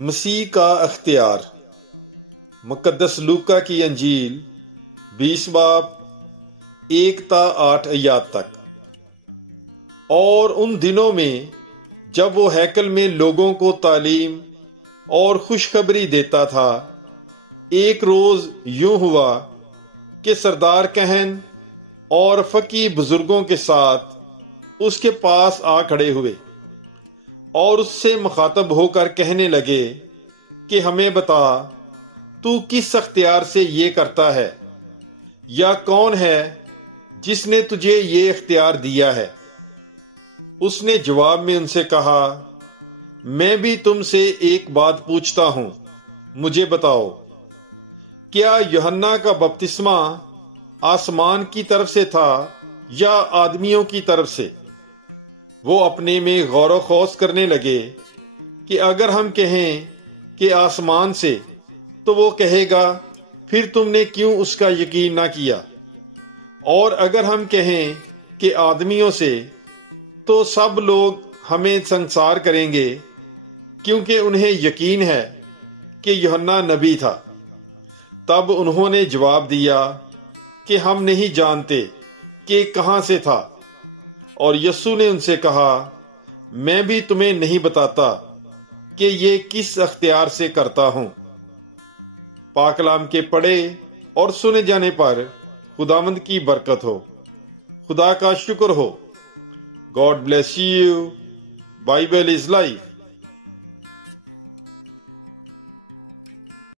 مسیح کا اختیار۔ مقدس لوکا کی انجیل 20 باب 1 تا 8 آیات تک۔ اور ان دنوں میں جب وہ ہیکل میں لوگوں کو تعلیم اور خوشخبری دیتا تھا، ایک روز یوں ہوا کہ سردار کہن اور فقیہ بزرگوں کے ساتھ اس کے پاس آ کھڑے ہوئے اور اس سے مخاطب ہو کر کہنے لگے کہ ہمیں بتا، تو کس اختیار سے یہ کرتا ہے، یا کون ہے جس نے تجھے یہ اختیار دیا ہے؟ اس نے جواب میں ان سے کہا، میں بھی تم سے ایک بات پوچھتا ہوں، مجھے بتاؤ، کیا یوحنا کا بپتسمہ آسمان کی طرف سے تھا یا آدمیوں کی طرف سے؟ وہ اپنے میں غور و خوض کرنے لگے کہ اگر ہم کہیں کہ آسمان سے، تو وہ کہے گا، پھر تم نے کیوں اس کا یقین نہ کیا؟ اور اگر ہم کہیں کہ آدمیوں سے، تو سب لوگ ہمیں سنسار کریں گے، کیونکہ انہیں یقین ہے کہ یوحنا نبی تھا۔ تب انہوں نے جواب دیا کہ ہم نہیں جانتے کہ کہاں سے تھا۔ اور یسوع نے ان سے کہا، میں بھی تمہیں نہیں بتاتا کہ یہ کس اختیار سے کرتا ہوں۔ پاک کلام کے پڑھے اور سنے جانے پر خداوند کی برکت ہو۔ خدا کا شکر ہو۔ God bless you. Bible is life.